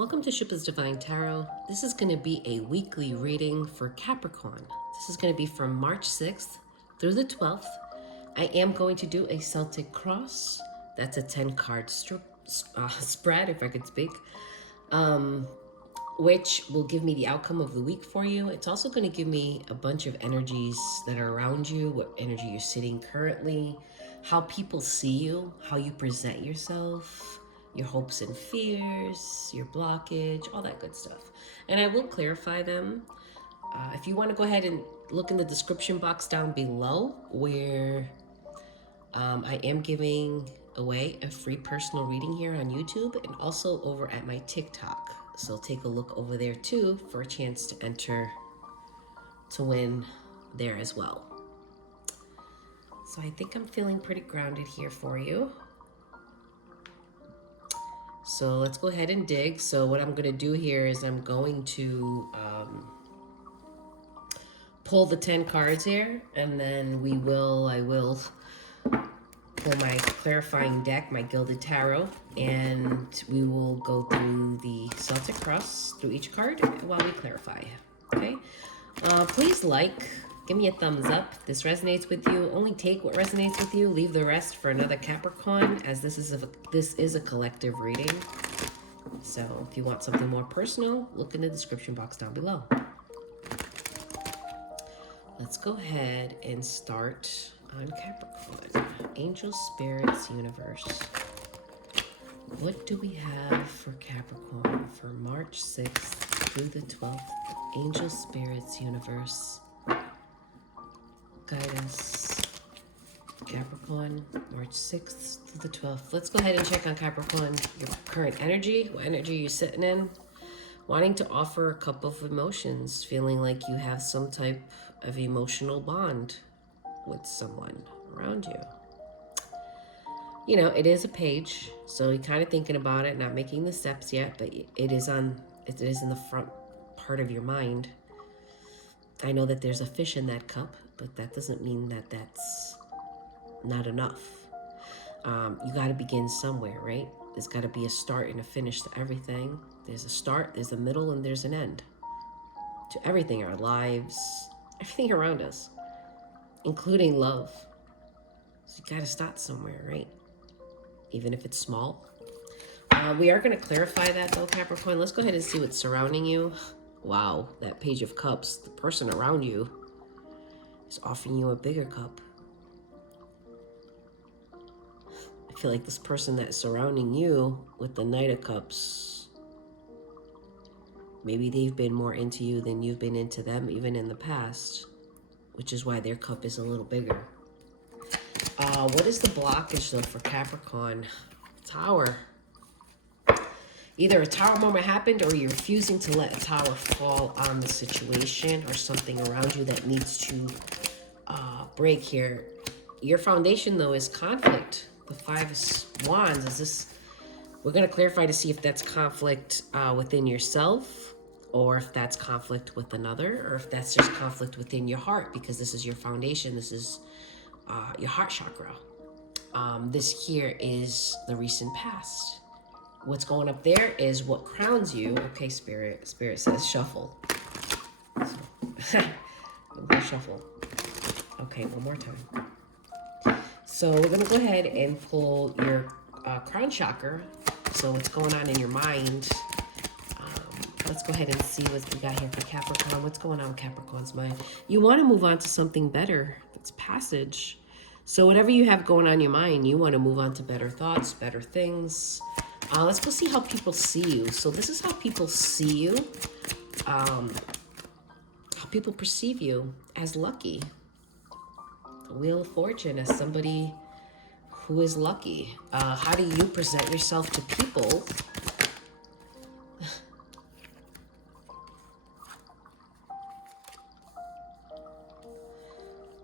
Welcome to Xupastarot Divine Tarot. This is going to be a weekly reading for Capricorn. This is going to be from March 6th through the 12th. I am going to do a Celtic cross. That's a 10-card spread, if I could speak, which will give me the outcome of the week for you. It's also going to give me a bunch of energies that are around you, what energy you're sitting currently, how people see you, how you present yourself, your hopes and fears, your blockage, all that good stuff. And I will clarify them. If you want to go ahead and look in the description box down below where I am giving away a free personal reading here on YouTube and also over at my TikTok. So take a look over there too for a chance to enter to win there as well. So I think I'm feeling pretty grounded here for you. So let's go ahead and dig. So what I'm going to do here is I'm going to pull the 10 cards here, and then I will pull my clarifying deck, my Gilded Tarot, and we will go through the Celtic cross through each card while we clarify. Okay? Please give me a thumbs up if this resonates with you. Only take what resonates with you. Leave the rest for another Capricorn, as this is a collective reading. So if you want something more personal, look in the description box down below. Let's go ahead and start on Capricorn. Angel, Spirits, Universe. What do we have for Capricorn for March 6th through the 12th? Angel, Spirits, Universe. Guide us. Capricorn, March 6th through the 12th. Let's go ahead and check on Capricorn, your current energy. What energy are you sitting in? Wanting to offer a cup of emotions, feeling like you have some type of emotional bond with someone around you. You know, it is a page, so you're kind of thinking about it, not making the steps yet, but it is in the front part of your mind. I know that there's a fish in that cup, but that doesn't mean that that's not enough. You got to begin somewhere, right? There's got to be a start and a finish to everything. There's a start, there's a middle, and there's an end to everything, our lives, everything around us, including love. So you got to start somewhere, right? Even if it's small. We are going to clarify that though, Capricorn. Let's go ahead and see what's surrounding you. Wow, that Page of Cups, the person around you is offering you a bigger cup. I feel like this person that's surrounding you with the Knight of Cups, maybe they've been more into you than you've been into them, even in the past, which is why their cup is a little bigger. What is the blockage though for Capricorn? Tower. Either a tower moment happened or you're refusing to let a tower fall on the situation or something around you that needs to break here. Your foundation though is conflict. The 5 of Wands. We're going to clarify to see if that's conflict within yourself, or if that's conflict with another, or if that's just conflict within your heart, because this is your foundation. This is your heart chakra. This here is the recent past. What's going up there is what crowns you. Okay, Spirit says shuffle. So, I'm going to shuffle. Okay, one more time. So we're going to go ahead and pull your crown chakra. So what's going on in your mind? Let's go ahead and see what we got here for Capricorn. What's going on with Capricorn's mind? You want to move on to something better. It's passage. So whatever you have going on in your mind, you want to move on to better thoughts, better things. Let's go see how people see you. So this is how people see you. How people perceive you as lucky. The Wheel of Fortune as somebody who is lucky. How do you present yourself to people?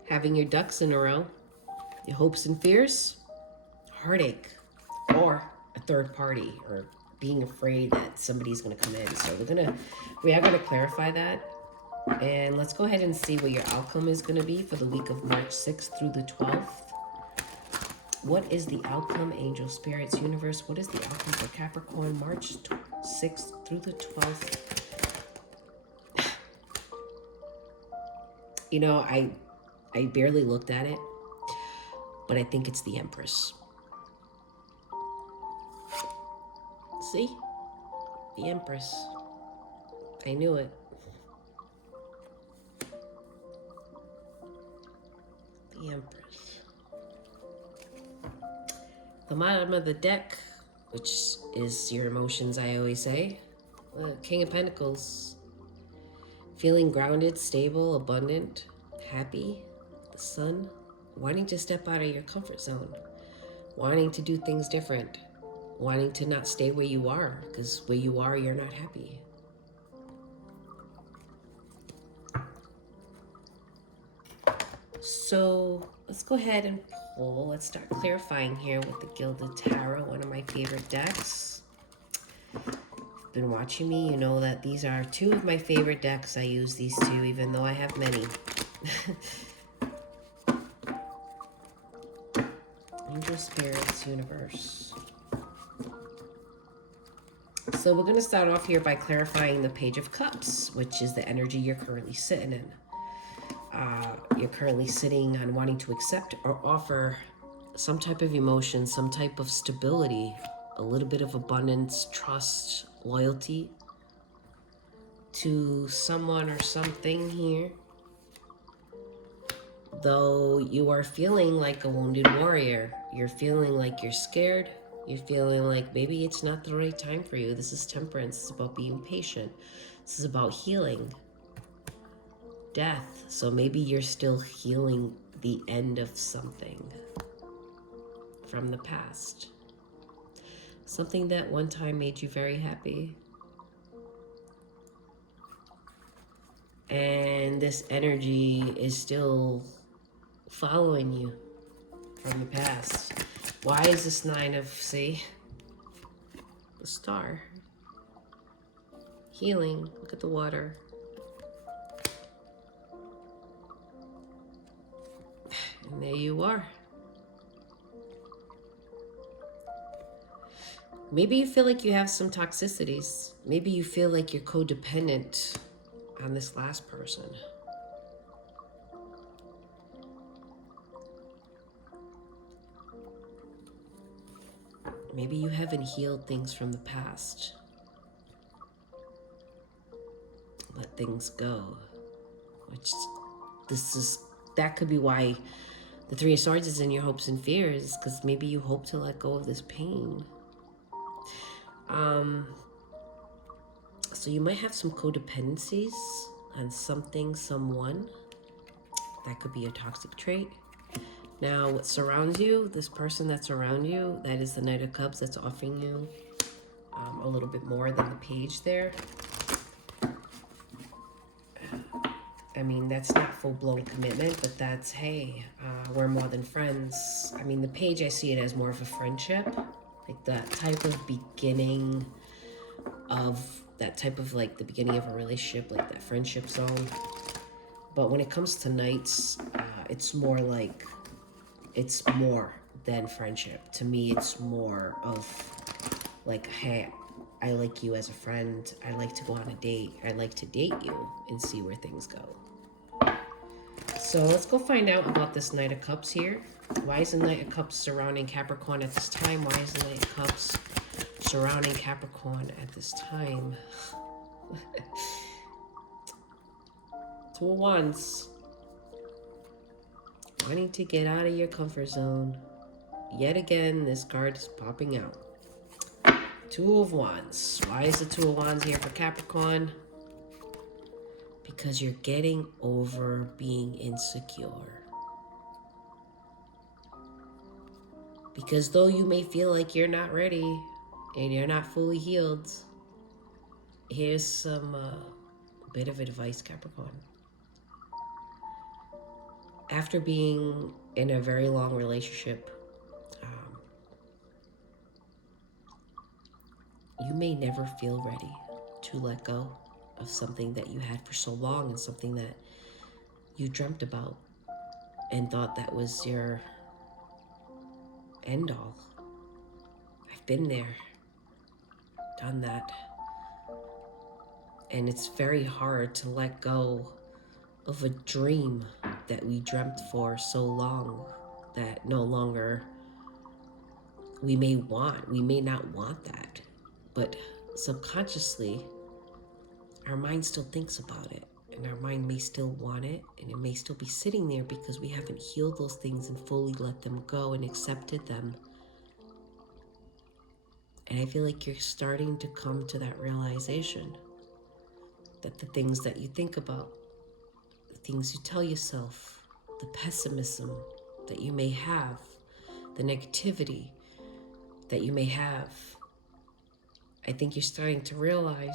Having your ducks in a row. Your hopes and fears. Heartache. Or a third party, or being afraid that somebody's going to come in. So we are going to clarify that. And let's go ahead and see what your outcome is going to be for the week of March 6th through the 12th. What is the outcome, angel, spirits, universe? What is the outcome for Capricorn, March 6th through the 12th? You know, I barely looked at it, but I think it's the Empress. See? The Empress. I knew it. The Empress. The bottom of the deck, which is your emotions, I always say. King of Pentacles. Feeling grounded, stable, abundant, happy. The Sun. Wanting to step out of your comfort zone. Wanting to do things different. Wanting to not stay where you are, because where you are, you're not happy. So let's go ahead and pull. Let's start clarifying here with the Gilded Tarot, one of my favorite decks. If you've been watching me, you know that these are two of my favorite decks. I use these two, even though I have many. Angel, spirits, universe. So we're going to start off here by clarifying the Page of Cups, which is the energy you're currently sitting in. You're currently sitting on wanting to accept or offer some type of emotion, some type of stability, a little bit of abundance, trust, loyalty to someone or something here. Though you are feeling like a wounded warrior, you're feeling like you're scared, you're feeling like maybe it's not the right time for you. This is Temperance. It's about being patient. This is about healing. Death. So maybe you're still healing the end of something from the past. Something that one time made you very happy. And this energy is still following you from the past. Why is this Nine of, see? The Star. Healing. Look at the water. And there you are. Maybe you feel like you have some toxicities. Maybe you feel like you're codependent on this last person. Maybe you haven't healed things from the past. Let things go. Which that could be why the Three of Swords is in your hopes and fears, because maybe you hope to let go of this pain. So you might have some codependencies on something, someone. That could be a toxic trait. Now, what surrounds you, this person that's around you, that is the Knight of Cups that's offering you a little bit more than the Page there. I mean, that's not full-blown commitment, but that's, hey, we're more than friends. I mean, the Page, I see it as more of a friendship. Like that type of beginning of, that type of like the beginning of a relationship, like that friendship zone. But when it comes to Knights, it's more like, it's more than friendship. To me, it's more of like, hey, I like you as a friend. I like to go on a date. I like to date you and see where things go. So let's go find out about this Knight of Cups here. Why is the Knight of Cups surrounding Capricorn at this time? Why is the Knight of Cups surrounding Capricorn at this time? Two of Wands. Wanting to get out of your comfort zone. Yet again, this card is popping out. Two of Wands. Why is the Two of Wands here for Capricorn? Because you're getting over being insecure. Because though you may feel like you're not ready and you're not fully healed, here's some bit of advice, Capricorn. After being in a very long relationship, you may never feel ready to let go of something that you had for so long and something that you dreamt about and thought that was your end all. I've been there, done that. And it's very hard to let go of a dream that we dreamt for so long that no longer we may not want that, but subconsciously our mind still thinks about it, and our mind may still want it, and it may still be sitting there because we haven't healed those things and fully let them go and accepted them. And I feel like you're starting to come to that realization that the things that you think about, the things you tell yourself, the pessimism that you may have, the negativity that you may have, I think you're starting to realize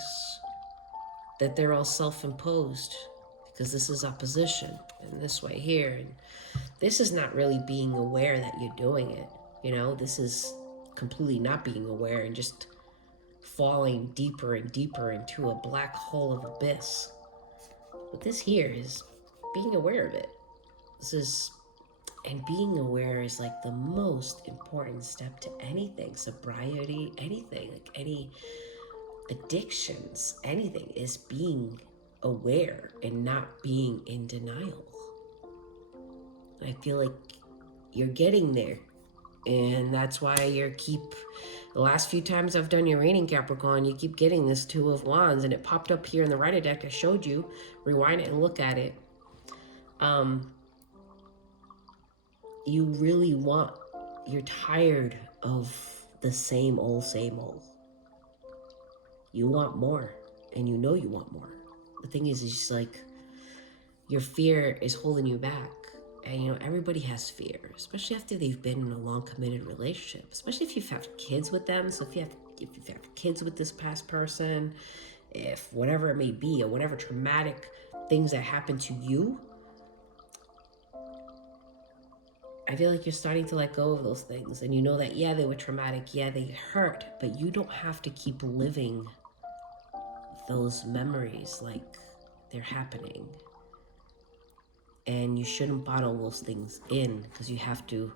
that they're all self-imposed, because this is opposition and this way here. And this is not really being aware that you're doing it. You know, this is completely not being aware and just falling deeper and deeper into a black hole of abyss. But this here is being aware of it. And being aware is like the most important step to anything, sobriety, anything, like any addictions, anything, is being aware and not being in denial. I feel like you're getting there. And that's why the last few times I've done your reading, Capricorn, you keep getting this Two of Wands, and it popped up here in the Rider deck. I showed you. Rewind it and look at it. You really you're tired of the same old, same old. You want more, and you know you want more. The thing is just like, your fear is holding you back. And you know, everybody has fear, especially after they've been in a long committed relationship, especially if you've had kids with them. So if you've had kids with this past person, if whatever it may be, or whatever traumatic things that happen to you, I feel like you're starting to let go of those things. And you know that, yeah, they were traumatic, yeah, they hurt, but you don't have to keep living those memories like they're happening. And you shouldn't bottle those things in, because you have to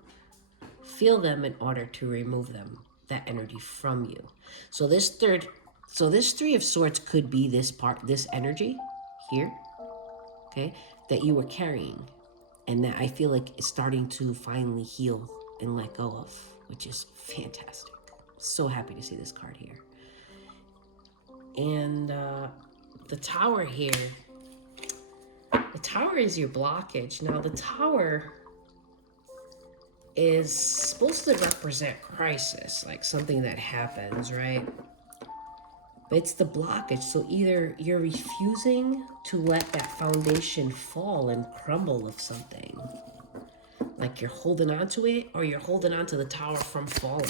feel them in order to remove that energy from you. So this Three of Swords could be this energy here, okay, that you were carrying, and that I feel like is starting to finally heal and let go of, which is fantastic. So happy to see this card here. And the Tower here, the Tower is your blockage. Now the Tower is supposed to represent crisis, like something that happens, right? But it's the blockage. So either you're refusing to let that foundation fall and crumble of something, like you're holding on to it, or you're holding on to the tower from falling.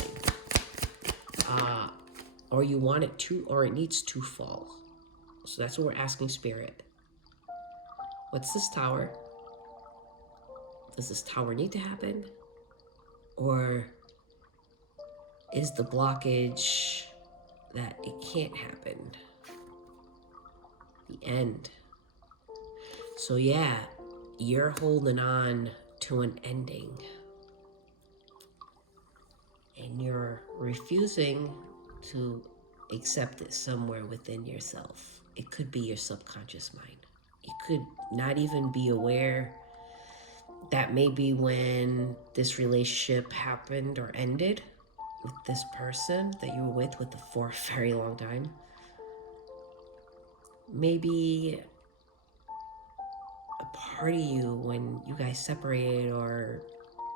Or you want it to, or it needs to fall. So that's what we're asking Spirit. What's this tower? Does this tower need to happen? Or is the blockage that it can't happen the end? So yeah, you're holding on to an ending, and you're refusing to accept it somewhere within yourself. It could be your subconscious mind. You could not even be aware. That may be when this relationship happened or ended with this person that you were with for a very long time. Maybe a part of you, when you guys separated or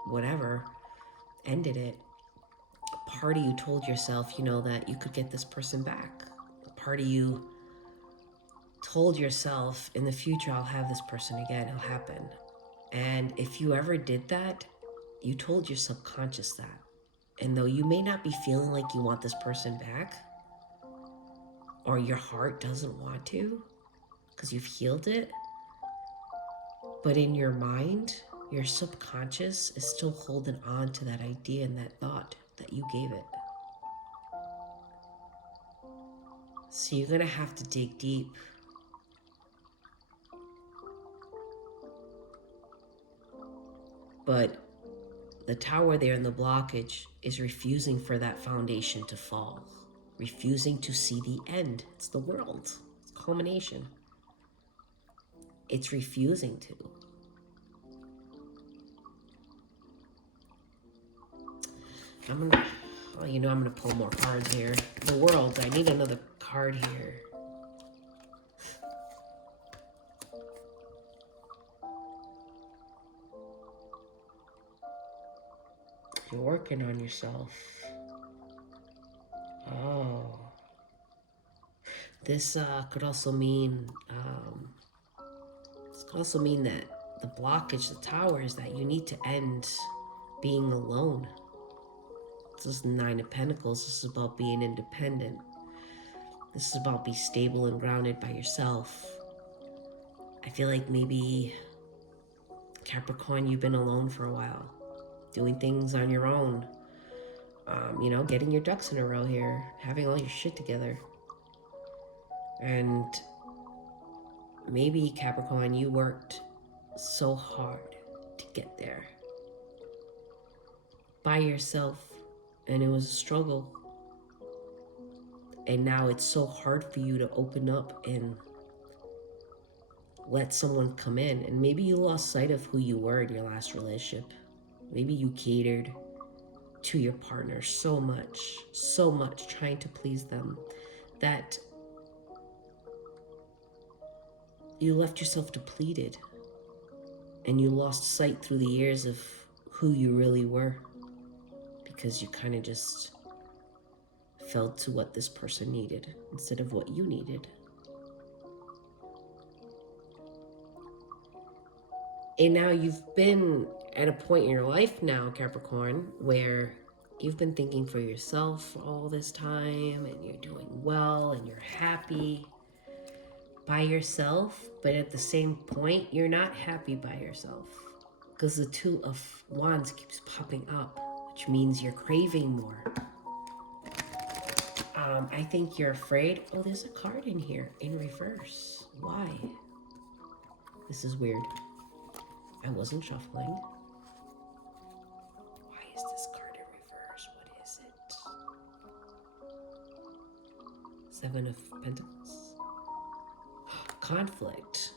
whatever, ended it, a part of you told yourself, you know, that you could get this person back. A part of you told yourself, in the future, I'll have this person again, it'll happen. And if you ever did that, you told your subconscious that. And though you may not be feeling like you want this person back, or your heart doesn't want to, because you've healed it, but in your mind, your subconscious is still holding on to that idea and that thought that you gave it. So you're going to have to dig deep. But the tower there in the blockage is refusing for that foundation to fall, refusing to see the end. It's the world. It's culmination. It's refusing to. I'm gonna, well, you know, I'm gonna pull more cards here. The world. I need another card here. You're working on yourself. Oh. This could also mean, this could also mean that the blockage, the tower, is that you need to end being alone. This is the Nine of Pentacles. This is about being independent. This is about being stable and grounded by yourself. I feel like maybe, Capricorn, you've been alone for a while, doing things on your own. You know, getting your ducks in a row here, having all your shit together. And maybe, Capricorn, you worked so hard to get there by yourself, and it was a struggle. And now it's so hard for you to open up and let someone come in. And maybe you lost sight of who you were in your last relationship. Maybe you catered to your partner so much, trying to please them, that you left yourself depleted, and you lost sight through the years of who you really were, because you kind of just fell to what this person needed instead of what you needed. And now you've been at a point in your life now, Capricorn, where you've been thinking for yourself all this time, and you're doing well, and you're happy by yourself, but at the same point, you're not happy by yourself, because the Two of Wands keeps popping up, which means you're craving more. I think you're afraid. Oh, there's a card in here in reverse. Why? This is weird. I wasn't shuffling. Why is this card in reverse? What is it? Seven of Pentacles. Conflict.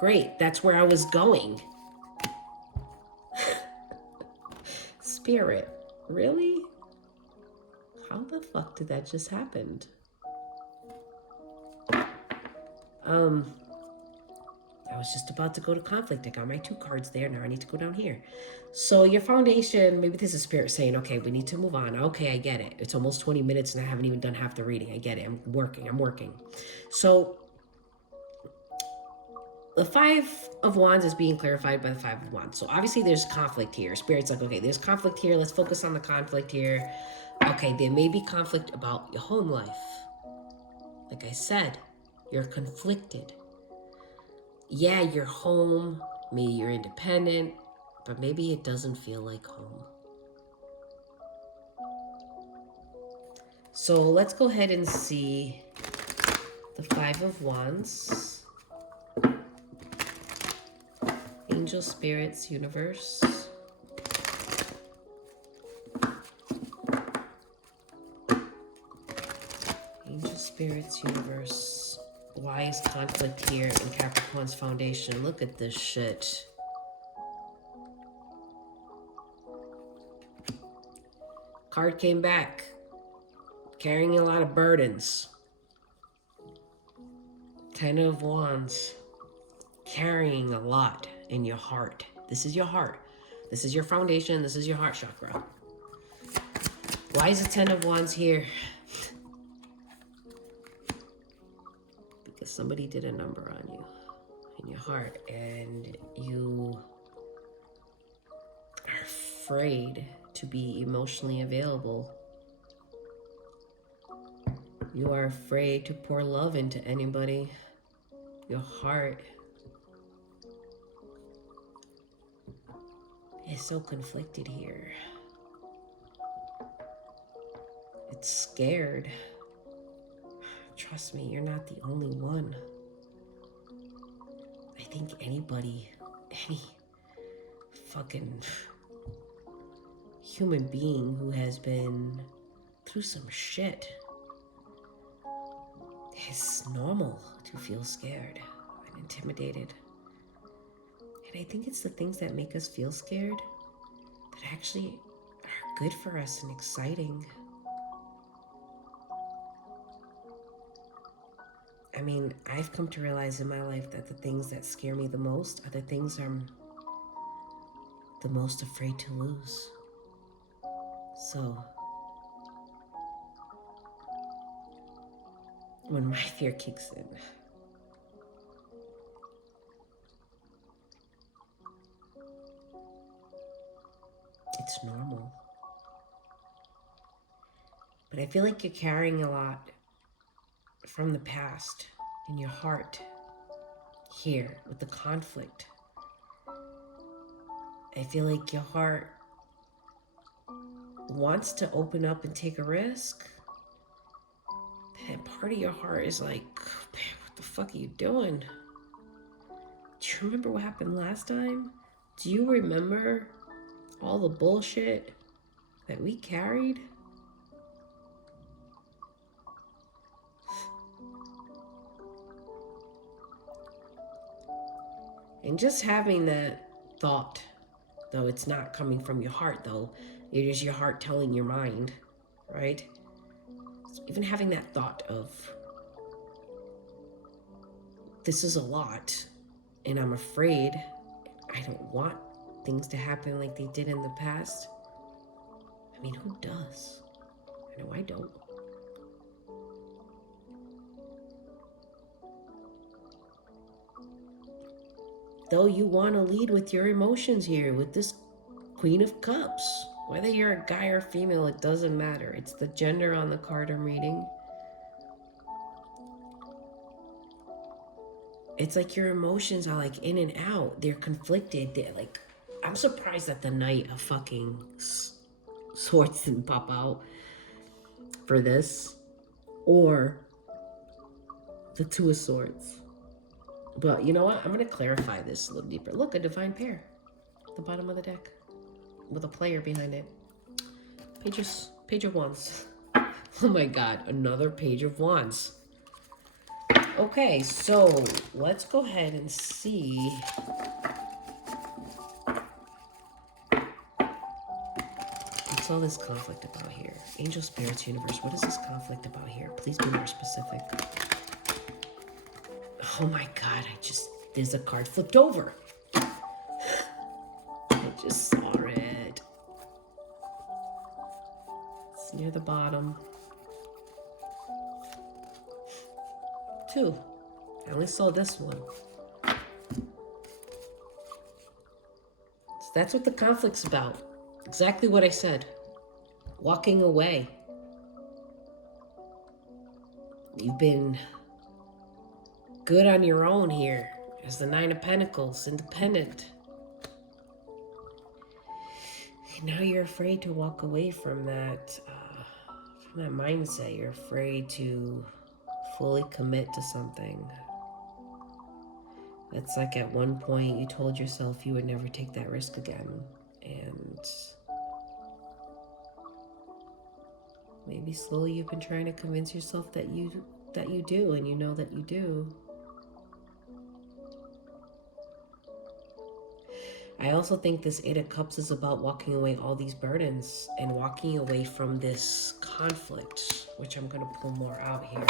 Great, that's where I was going. Spirit, really? How the fuck did that just happen? I was just about to go to conflict. I got my 2 cards there. Now I need to go down here. So your foundation, maybe this is Spirit saying, okay, we need to move on. Okay, I get it. It's almost 20 minutes and I haven't even done half the reading. I get it. I'm working. So the Five of Wands is being clarified by the Five of Wands. So obviously there's conflict here. Spirit's like, okay, there's conflict here. Let's focus on the conflict here. Okay, there may be conflict about your home life. Like I said, you're conflicted. Yeah, you're home, maybe you're independent, but maybe it doesn't feel like home. So let's go ahead and see the Five of Wands. Angel, spirits, universe. Angel, spirits, universe. Why is conflict here in Capricorn's foundation? Look at this shit. Card came back. Carrying a lot of burdens. Ten of Wands. Carrying a lot in your heart. This is your heart. This is your foundation. This is your heart chakra. Why is the Ten of Wands here? Because somebody did a number on you in your heart, and you are afraid to be emotionally available. You are afraid to pour love into anybody. Your heart is so conflicted here. It's scared. Trust me, you're not the only one. I think anybody, any fucking human being who has been through some shit. It's normal to feel scared and intimidated. And I think it's the things that make us feel scared that actually are good for us and exciting. I mean, I've come to realize in my life that the things that scare me the most are the things I'm the most afraid to lose. So, when my fear kicks in, it's normal. But I feel like you're carrying a lot from the past in your heart here with the conflict. I feel like your heart wants to open up and take a risk. And part of your heart is like, man, what the fuck are you doing? Do you remember what happened last time? Do you remember all the bullshit that we carried? And just having that thought, though it's not coming from your heart, though, it is your heart telling your mind, right? So even having that thought of, this is a lot, and I'm afraid, I don't want things to happen like they did in the past. I mean, who does? I know I don't. Though you want to lead with your emotions here, with this Queen of Cups. Whether you're a guy or female, it doesn't matter. It's the gender on the card I'm reading. It's like your emotions are like in and out. They're conflicted. They're like, I'm surprised that the Knight of fucking Swords didn't pop out for this. Or the Two of Swords. But you know what? I'm going to clarify this a little deeper. Look, a divine pair at the bottom of the deck with a player behind it. Page of Wands. Oh my God, another Page of Wands. Okay, so let's go ahead and see what's all this conflict about here. Angel, spirits, universe, what is this conflict about here? Please be more specific. Oh my God, there's a card flipped over. I just saw it. It's near the bottom. 2. I only saw this one. So that's what the conflict's about. Exactly what I said. Walking away. You've been good on your own here as the 9 of Pentacles, independent. And now you're afraid to walk away from that mindset. You're afraid to fully commit to something. It's like at one point you told yourself you would never take that risk again. And maybe slowly you've been trying to convince yourself that you do, and you know that you do. I also think this 8 of Cups is about walking away all these burdens and walking away from this conflict, which I'm going to pull more out here.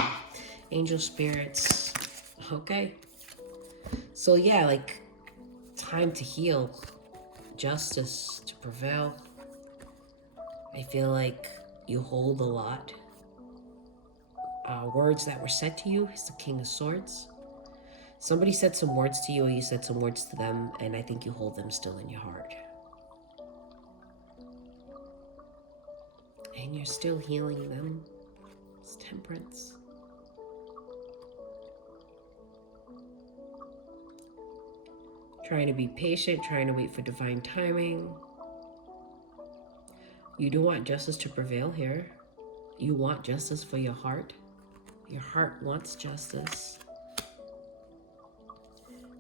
Angel, spirits. Okay. So yeah, like time to heal, justice to prevail. I feel like you hold a lot. Words that were said to you is the King of Swords. Somebody said some words to you, or you said some words to them, and I think you hold them still in your heart. And you're still healing them. It's Temperance. Trying to be patient, trying to wait for divine timing. You do want justice to prevail here. You want justice for your heart. Your heart wants justice.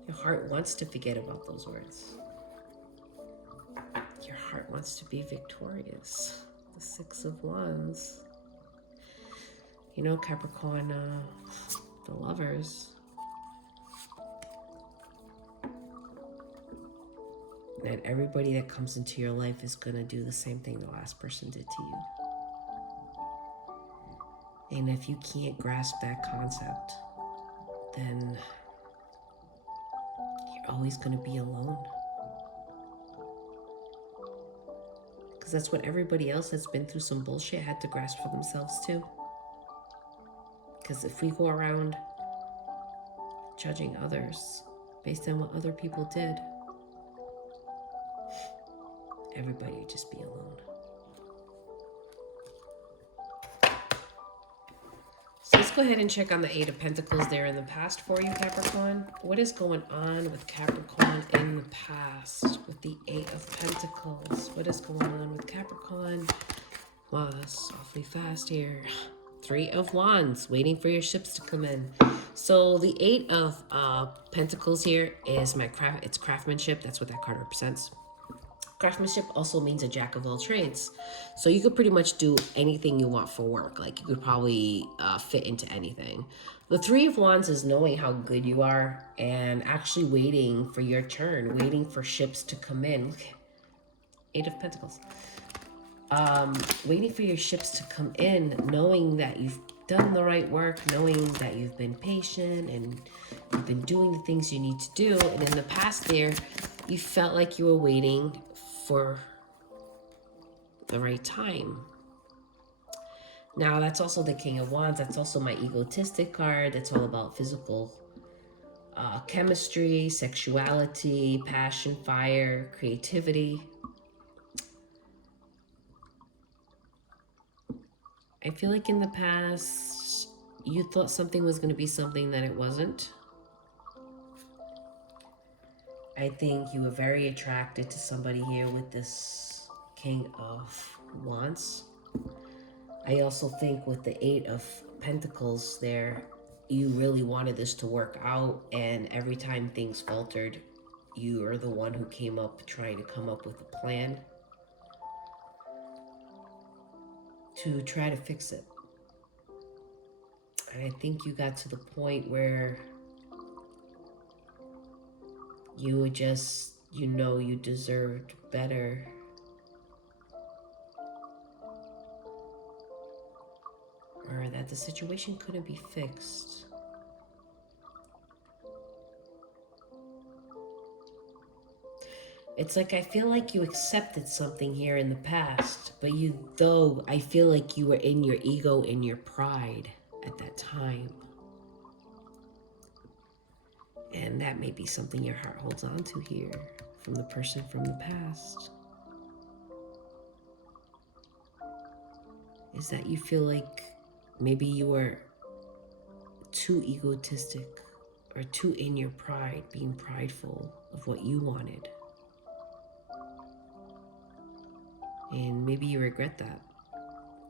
Your heart wants to forget about those words. Your heart wants to be victorious. The Six of Wands. You know, Capricorn, the lovers. And everybody that comes into your life is going to do the same thing the last person did to you. And if you can't grasp that concept, then you're always going to be alone. Because that's what everybody else that's been through some bullshit had to grasp for themselves too. Because if we go around judging others based on what other people did, everybody would just be alone. So let's go ahead and check on the Eight of Pentacles there in the past for you, Capricorn. What is going on with Capricorn in the past with the Eight of Pentacles? What is going on with Capricorn? Wow, that's awfully fast here. Three of Wands, waiting for your ships to come in. So the Eight of Pentacles here is it's craftsmanship. That's what that card represents. Craftsmanship also means a jack of all trades. So you could pretty much do anything you want for work. Like you could probably fit into anything. The Three of Wands is knowing how good you are and actually waiting for your turn, waiting for ships to come in. Look, Eight of Pentacles. Waiting for your ships to come in, knowing that you've done the right work, knowing that you've been patient and you've been doing the things you need to do. And in the past there, you felt like you were waiting for the right time. Now, that's also the King of Wands. That's also my egotistic card. That's all about physical chemistry, sexuality, passion, fire, creativity. I feel like in the past, you thought something was going to be something that it wasn't. I think you were very attracted to somebody here with this King of Wands. I also think with the Eight of Pentacles there, you really wanted this to work out, and every time things faltered, you are the one who came up trying to come up with a plan to try to fix it. And I think you got to the point where you would just, you deserved better. Or that the situation couldn't be fixed. It's like I feel like you accepted something here in the past, but I feel like you were in your ego and your pride at that time. And that may be something your heart holds on to here from the person from the past. Is that you feel like maybe you were too egotistic or too in your pride, being prideful of what you wanted. And maybe you regret that.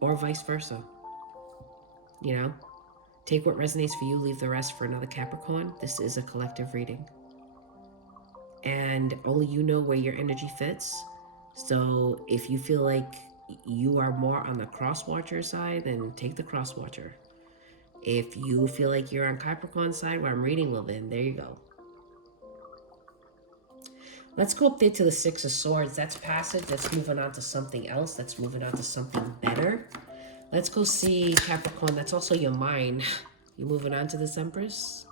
Or vice versa. You know? Take what resonates for you, leave the rest for another Capricorn. This is a collective reading. And only you know where your energy fits. So if you feel like you are more on the cross-watcher side, then take the cross-watcher. If you feel like you're on Capricorn side where I'm reading, well then, there you go. Let's go up there to the Six of Swords. That's passage. That's moving on to something else. That's moving on to something better. Let's go see Capricorn. That's also your mind. You moving on to this Empress?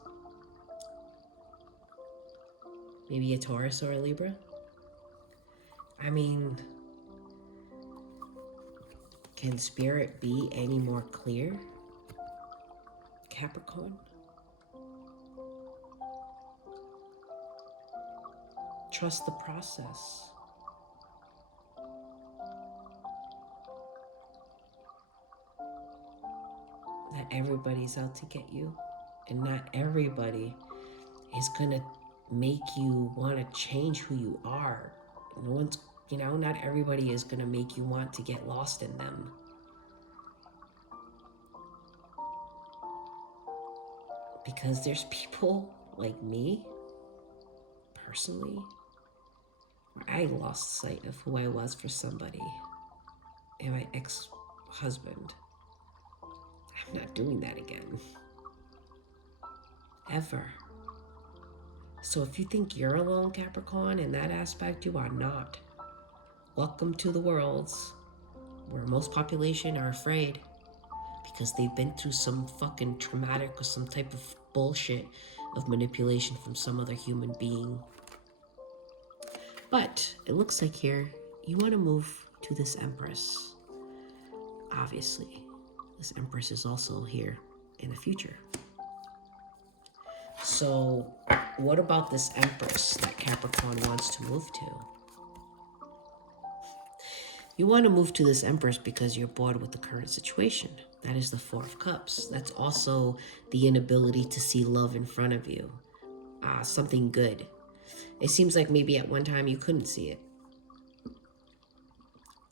Maybe a Taurus or a Libra? I mean, can Spirit be any more clear? Capricorn? Trust the process. Not everybody's out to get you, and not everybody is gonna make you want to change who you are. No one's, not everybody is gonna make you want to get lost in them. Because there's people like me, personally, I lost sight of who I was for somebody and my ex-husband. I'm not doing that again. Ever. So if you think you're alone, Capricorn, in that aspect, you are not. Welcome to the worlds where most population are afraid because they've been through some fucking traumatic or some type of bullshit of manipulation from some other human being. But it looks like here you want to move to this Empress. Obviously, this Empress is also here in the future. So what about this Empress that Capricorn wants to move to? You want to move to this Empress because you're bored with the current situation. That is the Four of Cups. That's also the inability to see love in front of you. Something good. It seems like maybe at one time you couldn't see it.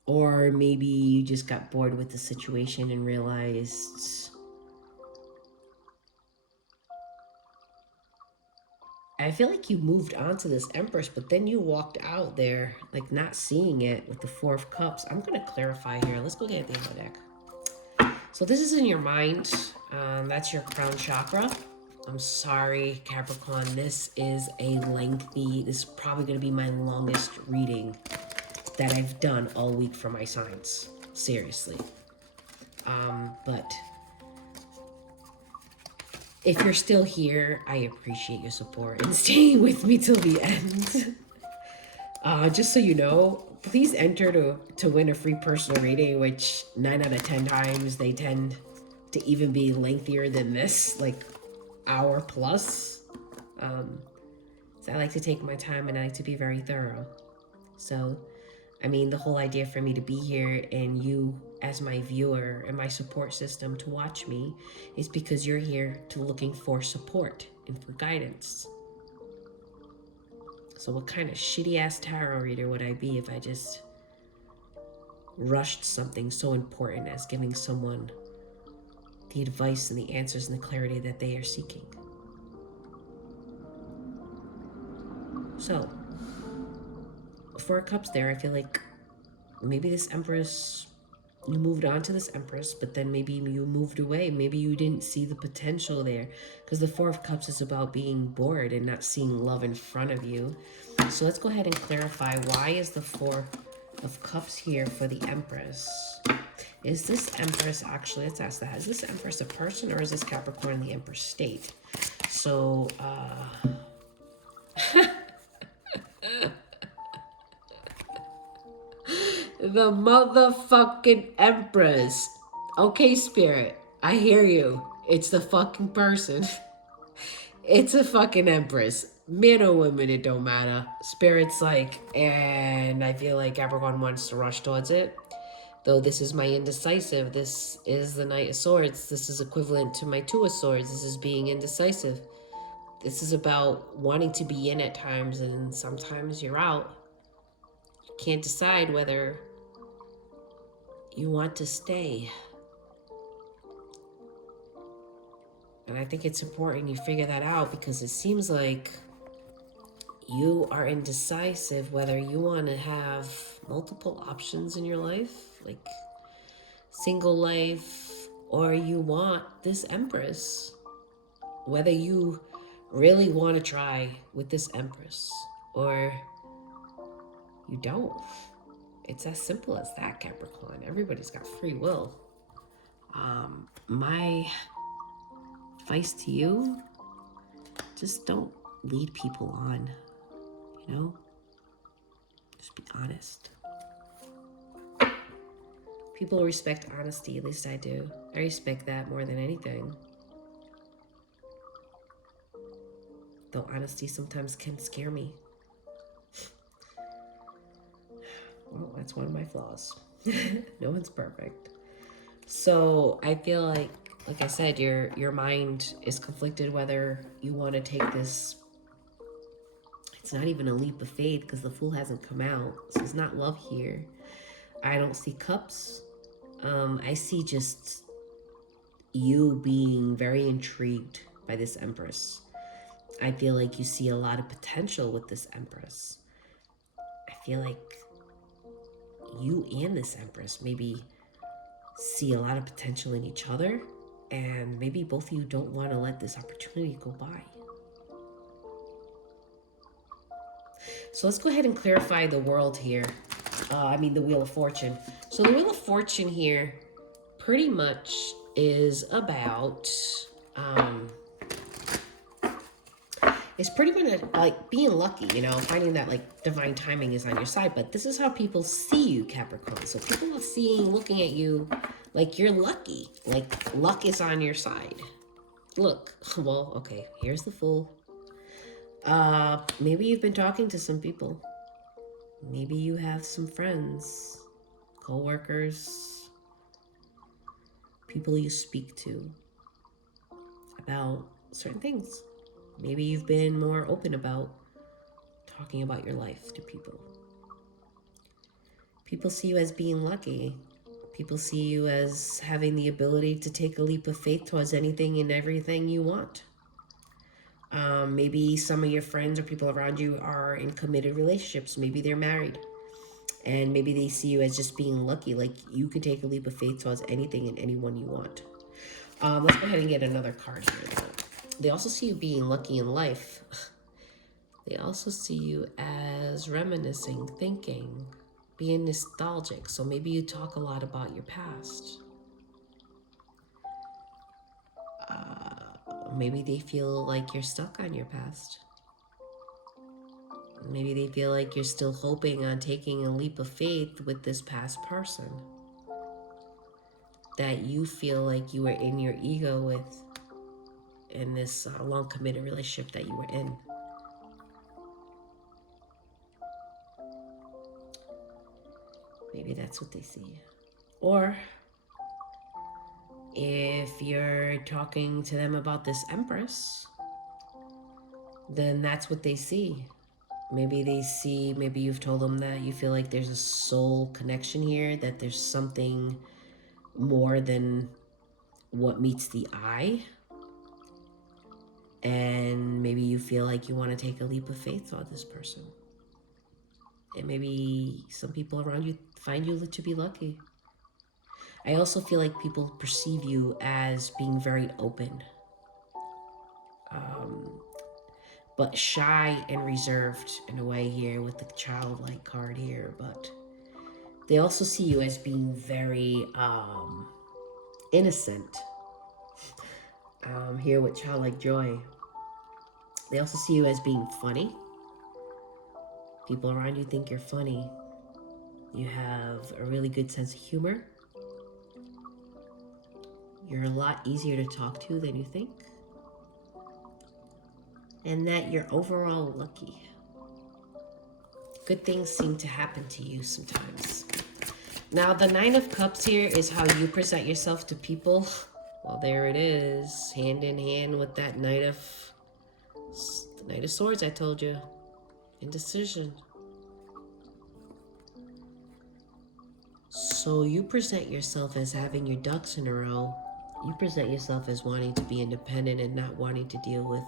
Or maybe you just got bored with the situation and realized, I feel like you moved on to this Empress, but then you walked out there, like not seeing it with the Four of Cups. I'm going to clarify here. Let's go get the other deck. So this is in your mind. That's your crown chakra. I'm sorry, Capricorn. This is this is probably going to be my longest reading that I've done all week for my signs. Seriously. But if you're still here, I appreciate your support and staying with me till the end. Just so you know, please enter to win a free personal reading, which 9 out of 10 times they tend to even be lengthier than this, like hour plus. So I like to take my time and I like to be very thorough. So, I mean, the whole idea for me to be here and you as my viewer and my support system to watch me is because you're here to looking for support and for guidance. So what kind of shitty ass tarot reader would I be if I just rushed something so important as giving someone the advice and the answers and the clarity that they are seeking? So, Four of Cups there, I feel like maybe this Empress, you moved on to this Empress, but then maybe you moved away. Maybe you didn't see the potential there, because the Four of Cups is about being bored and not seeing love in front of you. So let's go ahead and clarify, why is the Four of Cups here for the Empress? Is this Empress actually, let's ask that, is this Empress a person or is this Capricorn the Empress state? So, the motherfucking Empress. Okay, Spirit, I hear you. It's the fucking person. It's a fucking Empress. Men or women, it don't matter. Spirit's like, and I feel like Capricorn wants to rush towards it. Though this is my indecisive. This is the Knight of Swords. This is equivalent to my Two of Swords. This is being indecisive. This is about wanting to be in at times and sometimes you're out. You can't decide whether you want to stay. And I think it's important you figure that out, because it seems like you are indecisive whether you want to have multiple options in your life, like single life, or you want this Empress. Whether you really want to try with this Empress or you don't. It's as simple as that, Capricorn. Everybody's got free will. My advice to you, just don't lead people on, you know? Just be honest. People respect honesty, at least I do. I respect that more than anything. Though honesty sometimes can scare me. Well, that's one of my flaws. No one's perfect. So I feel like I said, your mind is conflicted whether you want to take this. It's not even a leap of faith because the Fool hasn't come out. So it's not love here. I don't see cups. I see just you being very intrigued by this Empress. I feel like you see a lot of potential with this Empress. I feel like you and this Empress maybe see a lot of potential in each other, and maybe both of you don't want to let this opportunity go by. So let's go ahead and clarify the world here. The Wheel of Fortune. So the Wheel of Fortune here pretty much is about, it's pretty much like being lucky, you know, finding that like divine timing is on your side. But this is how people see you, Capricorn. So people are looking at you like you're lucky, like luck is on your side. Look, well, okay, here's the Fool. Maybe you've been talking to some people. Maybe you have some friends, co-workers, people you speak to about certain things. Maybe you've been more open about talking about your life to people. People see you as being lucky. People see you as having the ability to take a leap of faith towards anything and everything you want. Maybe some of your friends or people around you are in committed relationships. Maybe they're married. And maybe they see you as just being lucky, like you can take a leap of faith towards anything and anyone you want. Let's go ahead and get another card here. They also see you being lucky in life. They also see you as reminiscing, thinking, being nostalgic. So maybe you talk a lot about your past. Maybe they feel like you're stuck on your past. Maybe they feel like you're still hoping on taking a leap of faith with this past person that you feel like you were in your ego with in this long committed relationship that you were in. Maybe that's what they see. Or if you're talking to them about this Empress, then that's what they see. Maybe they see, maybe you've told them that you feel like there's a soul connection here, that there's something more than what meets the eye. And maybe you feel like you want to take a leap of faith toward this person. And maybe some people around you find you to be lucky. I also feel like people perceive you as being very open. But shy and reserved in a way here with the childlike card here. But they also see you as being very innocent. Here with childlike joy. They also see you as being funny. People around you think you're funny. You have a really good sense of humor. You're a lot easier to talk to than you think. And that you're overall lucky. Good things seem to happen to you sometimes. Now, the Nine of Cups here is how you present yourself to people. Well, there it is, hand in hand with that Knight of Swords I told you. Indecision. So you present yourself as having your ducks in a row. You present yourself as wanting to be independent and not wanting to deal with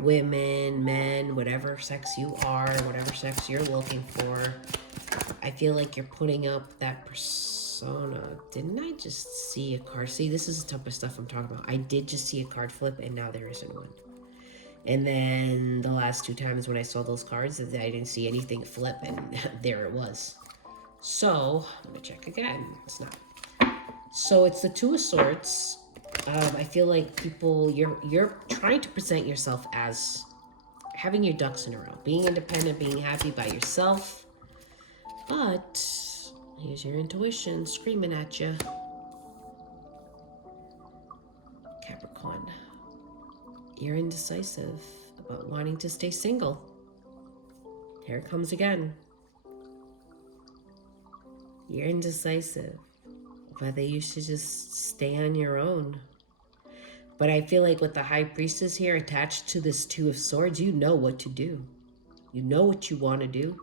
women, men, whatever sex you are, whatever sex you're looking for. I feel like you're putting up that persona. Didn't I just see a card? See, this is the type of stuff I'm talking about. I did just see a card flip and now there isn't one. And then the last two times when I saw those cards, I didn't see anything flip and there it was. So, I'm gonna check again. It's not. So it's the Two of Swords. I feel like people, you're trying to present yourself as having your ducks in a row, being independent, being happy by yourself. But here's your intuition screaming at you. Capricorn, you're indecisive about wanting to stay single. Here it comes again. You're indecisive whether you should just stay on your own. But I feel like with the High Priestess here attached to this Two of Swords, you know what to do. You know what you want to do.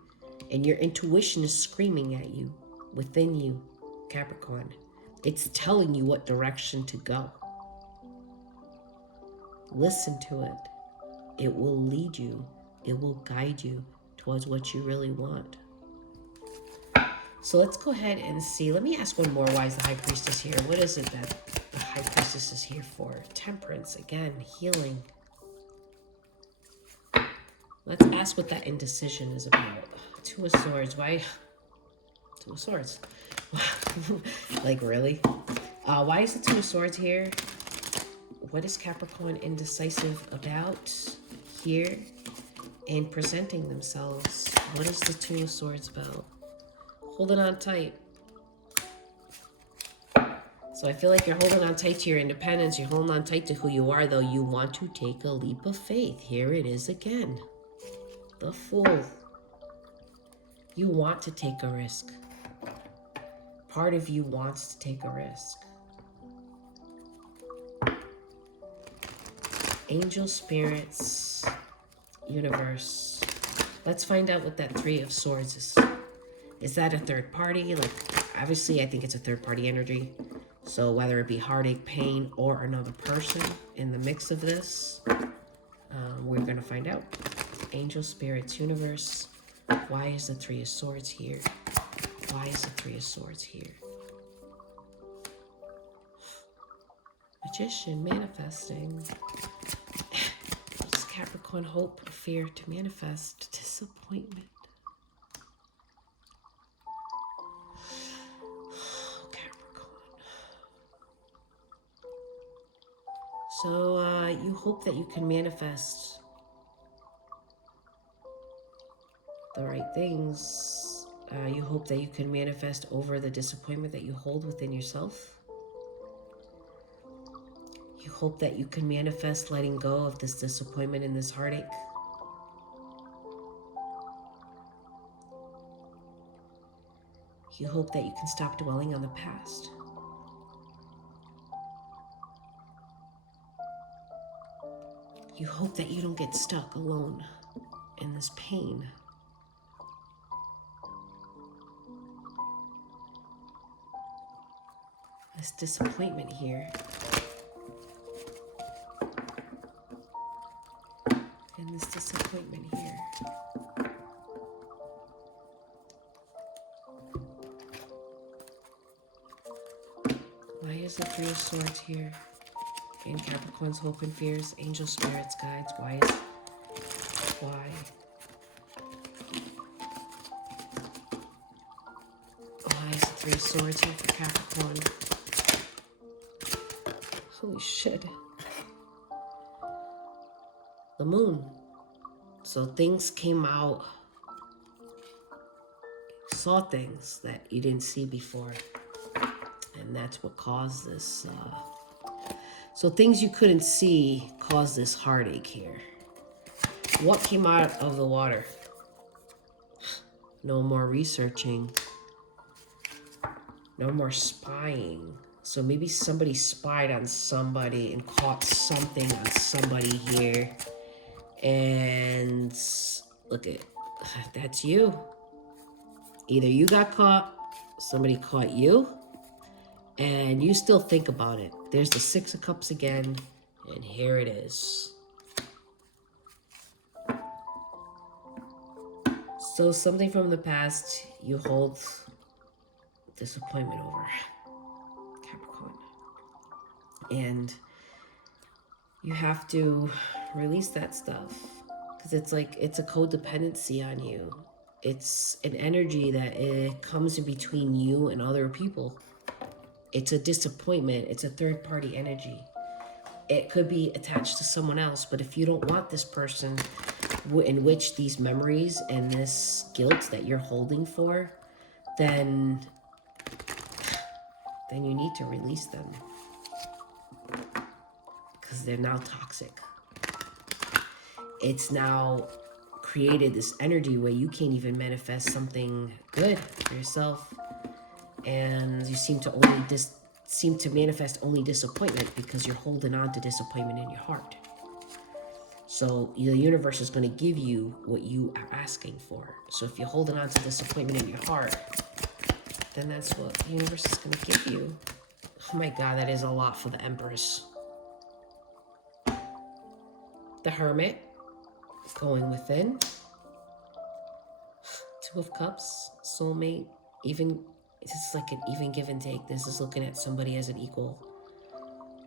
And your intuition is screaming at you, within you, Capricorn. It's telling you what direction to go. Listen to it. It will lead you. It will guide you towards what you really want. So let's go ahead and see. Let me ask one more. Why is the High Priestess here? What is it that the High Priestess is here for? Temperance, again, healing. Let's ask what that indecision is about. Two of Swords. Why? Two of Swords. Like, really? Why is the Two of Swords here? What is Capricorn indecisive about here in presenting themselves? What is the Two of Swords about? Holding on tight. So I feel like you're holding on tight to your independence. You're holding on tight to who you are, though you want to take a leap of faith. Here it is again. The Fool. You want to take a risk. Part of you wants to take a risk. Angel, spirits, universe. Let's find out what that Three of Swords is. Is that a third party? Like, obviously, I think it's a third party energy. So whether it be heartache, pain, or another person in the mix of this, we're going to find out. Angel, spirits, universe. Why is the Three of Swords here? Why is the Three of Swords here? Magician, manifesting. Does Capricorn hope or fear to manifest? Disappointment. So you hope that you can manifest the right things. You hope that you can manifest over the disappointment that you hold within yourself. You hope that you can manifest letting go of this disappointment and this heartache. You hope that you can stop dwelling on the past. You hope that you don't get stuck alone in this pain. This disappointment here. And this disappointment here. Why is the Three of Swords here? And Capricorn's hope and fears, angel, spirits, guides. Why? Why is the Three of Swords here for Capricorn? Holy shit. The Moon. So things came out. You saw things that you didn't see before. And that's what caused this. So things you couldn't see caused this heartache here. What came out of the water? No more researching. No more spying. So maybe somebody spied on somebody and caught something on somebody here. And look at, that's you. Either you got caught, somebody caught you, and you still think about it. There's the Six of Cups again, and here it is. So something from the past you hold disappointment over, Capricorn. And you have to release that stuff because it's like it's a codependency on you. It's an energy that it comes in between you and other people. It's a disappointment. It's a third-party energy. It could be attached to someone else, but if you don't want this person in which these memories and this guilt that you're holding for, then you need to release them because they're now toxic. It's now created this energy where you can't even manifest something good for yourself. And you seem to manifest only disappointment because you're holding on to disappointment in your heart. So the universe is going to give you what you are asking for. So if you're holding on to disappointment in your heart, then that's what the universe is going to give you. Oh my God, that is a lot for the Empress. The Hermit, going within. Two of Cups, soulmate, Even, this is like an even give and take. This is looking at somebody as an equal.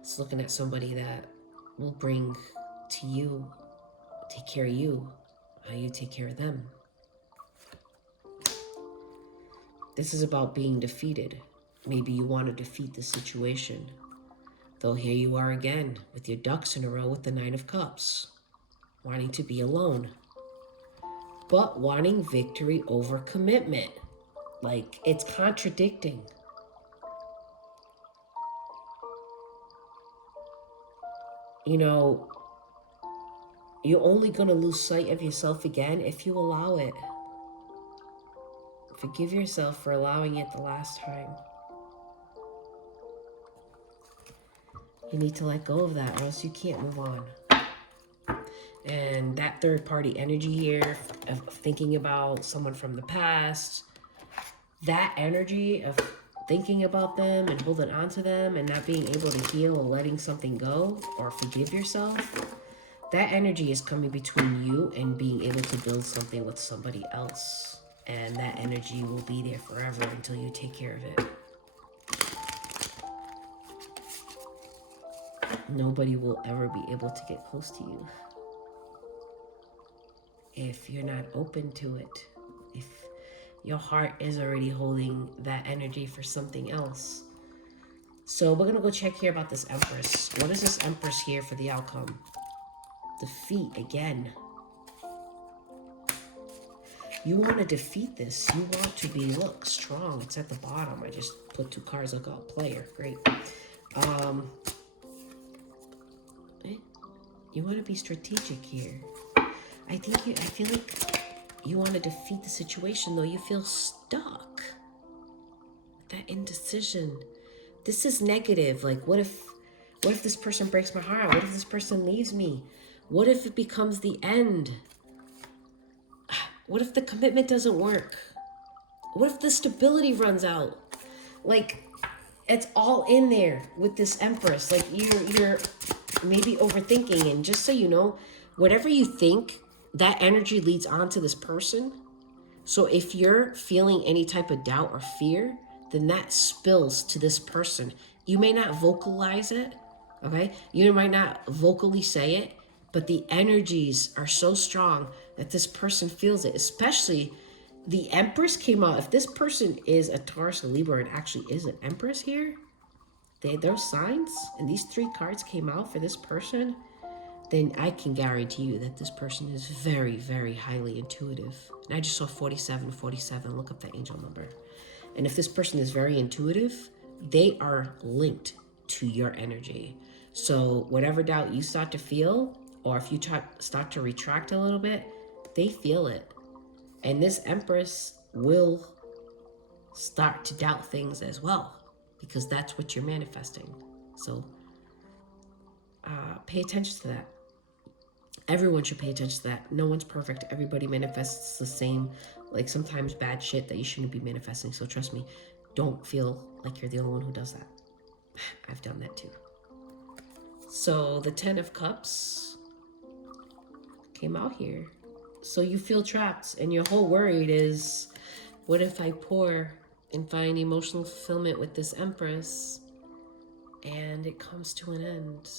It's looking at somebody that will bring to you, take care of you, how you take care of them. This is about being defeated. Maybe you want to defeat the situation. Though here you are again with your ducks in a row with the Nine of Cups. Wanting to be alone. But wanting victory over commitment. Like, it's contradicting. You know, you're only going to lose sight of yourself again if you allow it. Forgive yourself for allowing it the last time. You need to let go of that or else you can't move on. And that third party energy here of thinking about someone from the past, that energy of thinking about them and holding on to them and not being able to heal or letting something go or forgive yourself, that energy is coming between you and being able to build something with somebody else. And that energy will be there forever until you take care of it. Nobody will ever be able to get close to you if you're not open to it. If your heart is already holding that energy for something else. So we're going to go check here about this Empress. What is this Empress here for the outcome? Defeat again. You want to defeat this. You want to be, look, strong. It's at the bottom. I just put 2 cards. Look, oh, player. Great. You want to be strategic here. I feel like you want to defeat the situation, though. You feel stuck. That indecision. This is negative. Like, what if this person breaks my heart? What if this person leaves me? What if it becomes the end? What if the commitment doesn't work? What if the stability runs out? Like, it's all in there with this Empress. Like, you're maybe overthinking. And just so you know, whatever you think, that energy leads on to this person. So if you're feeling any type of doubt or fear, then that spills to this person. You may not vocalize it, okay? You might not vocally say it, but the energies are so strong that this person feels it. Especially the Empress came out. If this person is a Taurus, a Libra, and actually is an Empress here, those signs, and these 3 cards came out for this person, then I can guarantee you that this person is very, very highly intuitive. And I just saw 4747. Look up that angel number. And if this person is very intuitive, they are linked to your energy. So whatever doubt you start to feel, or if you start to retract a little bit, they feel it. And this Empress will start to doubt things as well, because that's what you're manifesting. So pay attention to that. Everyone should pay attention to that. No one's perfect. Everybody manifests the same, like sometimes bad shit that you shouldn't be manifesting. So trust me, don't feel like you're the only one who does that. I've done that too. So the 10 of Cups came out here. So you feel trapped and your whole worried is, what if I pour and find emotional fulfillment with this Empress and it comes to an end?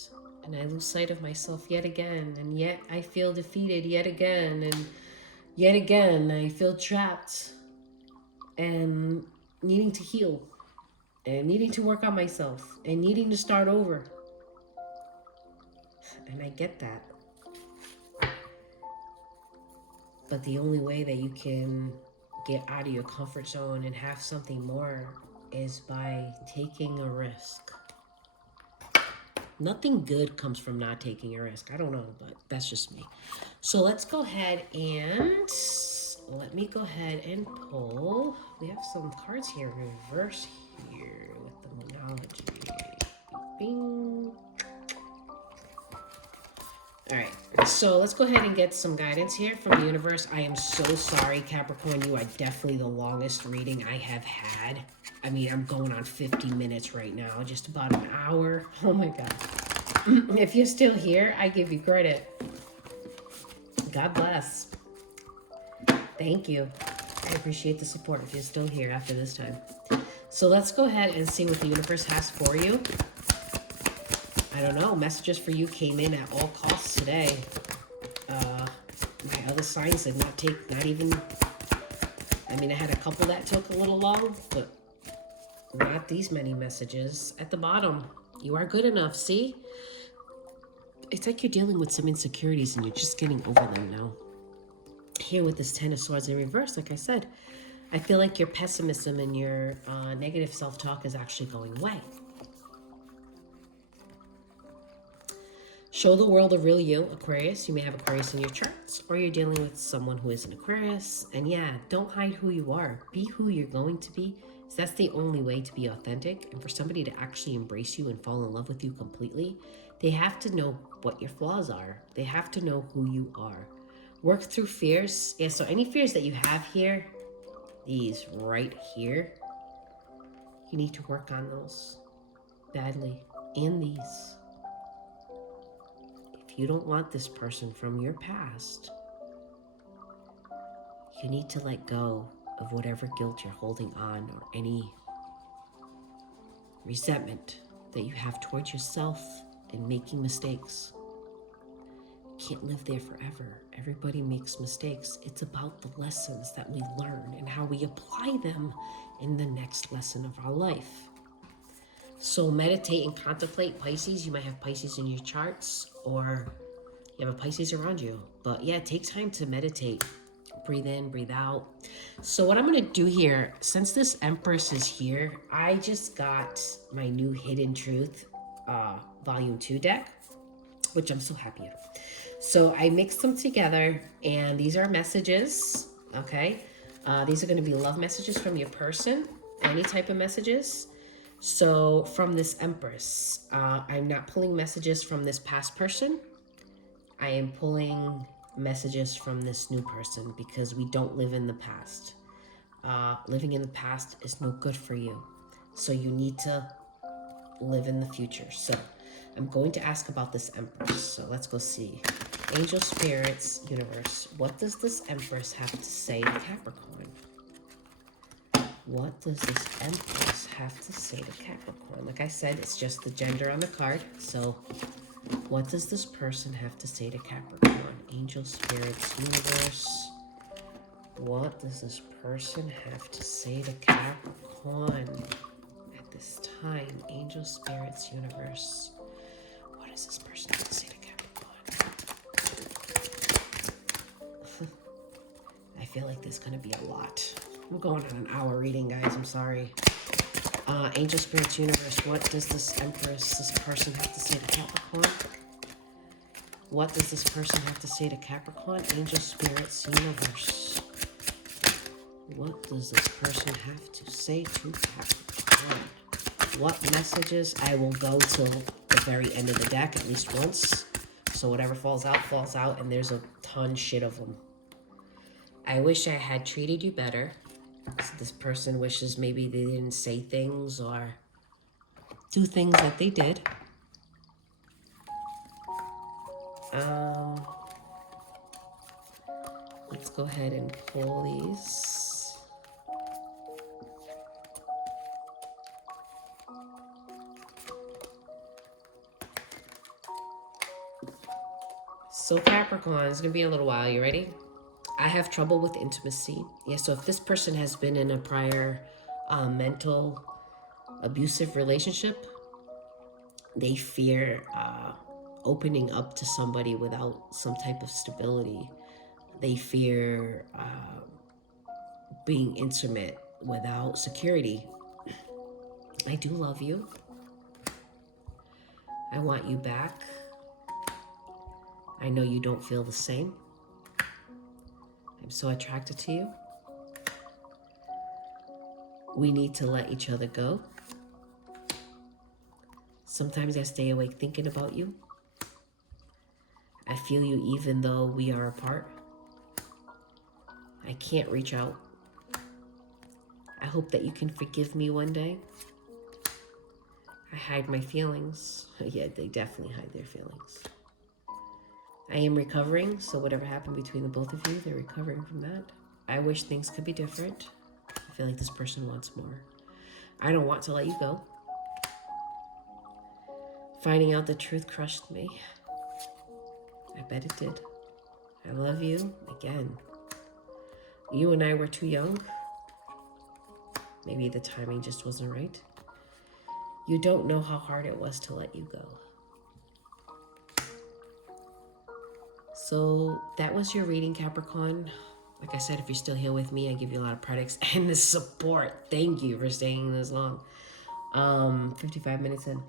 And I lose sight of myself yet again. And yet I feel defeated yet again. And yet again, I feel trapped and needing to heal and needing to work on myself and needing to start over. And I get that. But the only way that you can get out of your comfort zone and have something more is by taking a risk. Nothing good comes from not taking a risk. I don't know, but that's just me. So let's go ahead and let me go ahead and pull. We have some cards here in reverse here with the Moonology. Bing. All right, so let's go ahead and get some guidance here from the universe. I am so sorry, Capricorn. You are definitely the longest reading I have had. I mean, I'm going on 50 minutes right now, just about an hour. Oh my God. If you're still here, I give you credit. God bless. Thank you. I appreciate the support if you're still here after this time. So let's go ahead and see what the universe has for you. I don't know. Messages for you came in at all costs today. My other signs did not take, not even, I mean, I had a couple that took a little long, but not these many messages. At the bottom, you are good enough. See? It's like you're dealing with some insecurities and you're just getting over them now. Here with this Ten of Swords in reverse, like I said, I feel like your pessimism and your negative self-talk is actually going away. Show the world the real you, Aquarius. You may have Aquarius in your charts, or you're dealing with someone who is an Aquarius. And yeah, don't hide who you are. Be who you're going to be. So that's the only way to be authentic. And for somebody to actually embrace you and fall in love with you completely, they have to know what your flaws are. They have to know who you are. Work through fears. Yeah, so any fears that you have here, these right here, you need to work on those badly. And these. If you don't want this person from your past, you need to let go of whatever guilt you're holding on or any resentment that you have towards yourself and making mistakes. You can't live there forever. Everybody makes mistakes. It's about the lessons that we learn and how we apply them in the next lesson of our life. So meditate and contemplate, Pisces. You might have Pisces in your charts, or you have a Pisces around you. But yeah, take time to meditate. Breathe in, breathe out. So what I'm going to do here, since this Empress is here, I just got my new Hidden Truth Volume 2 deck, which I'm so happy of. So I mixed them together, and these are messages, okay? These are going to be love messages from your person, any type of messages. So from this Empress, I'm not pulling messages from this past person. I am pulling messages from this new person because we don't live in the past. Living in the past is no good for you. So you need to live in the future. So I'm going to ask about this Empress. So let's go see. Angel, spirits, universe. What does this Empress have to say to Capricorn? What does this Empress have to say to Capricorn? Like I said, it's just the gender on the card. So what does this person have to say to Capricorn? Angel, spirits, universe. What does this person have to say to Capricorn at this time? Angel, spirits, universe. What does this person have to say to Capricorn? I feel like there's going to be a lot. I'm going on an hour reading, guys. I'm sorry. Angel, spirits, universe. What does this Empress, this person have to say to Capricorn? What does this person have to say to Capricorn? Angel, spirits, universe. What does this person have to say to Capricorn? What messages? I will go till the very end of the deck at least once. So whatever falls out, and there's a ton shit of them. I wish I had treated you better. So this person wishes maybe they didn't say things or do things that they did. Let's go ahead and pull these. So Capricorn, it's going to be a little while. You ready? I have trouble with intimacy. Yeah, so if this person has been in a prior mental abusive relationship, they fear opening up to somebody without some type of stability. They fear being intimate without security. I do love you. I want you back. I know you don't feel the same. I'm so attracted to you. We need to let each other go. Sometimes I stay awake thinking about you. I feel you even though we are apart. I can't reach out. I hope that you can forgive me one day. I hide my feelings. Yeah, they definitely hide their feelings. I am recovering, so whatever happened between the both of you, they're recovering from that. I wish things could be different. I feel like this person wants more. I don't want to let you go. Finding out the truth crushed me. I bet it did. I love you. Again, you and I were too young. Maybe the timing just wasn't right. You don't know how hard it was to let you go. So that was your reading, Capricorn. Like I said, if you're still here with me, I give you a lot of products and the support. Thank you for staying this long. 55 minutes in.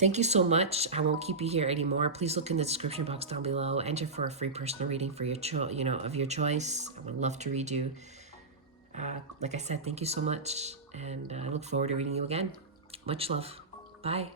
Thank you so much. I won't keep you here anymore. Please look in the description box down below. Enter for a free personal reading for your of your choice. I would love to read you. Like I said, thank you so much, and I look forward to reading you again. Much love. Bye.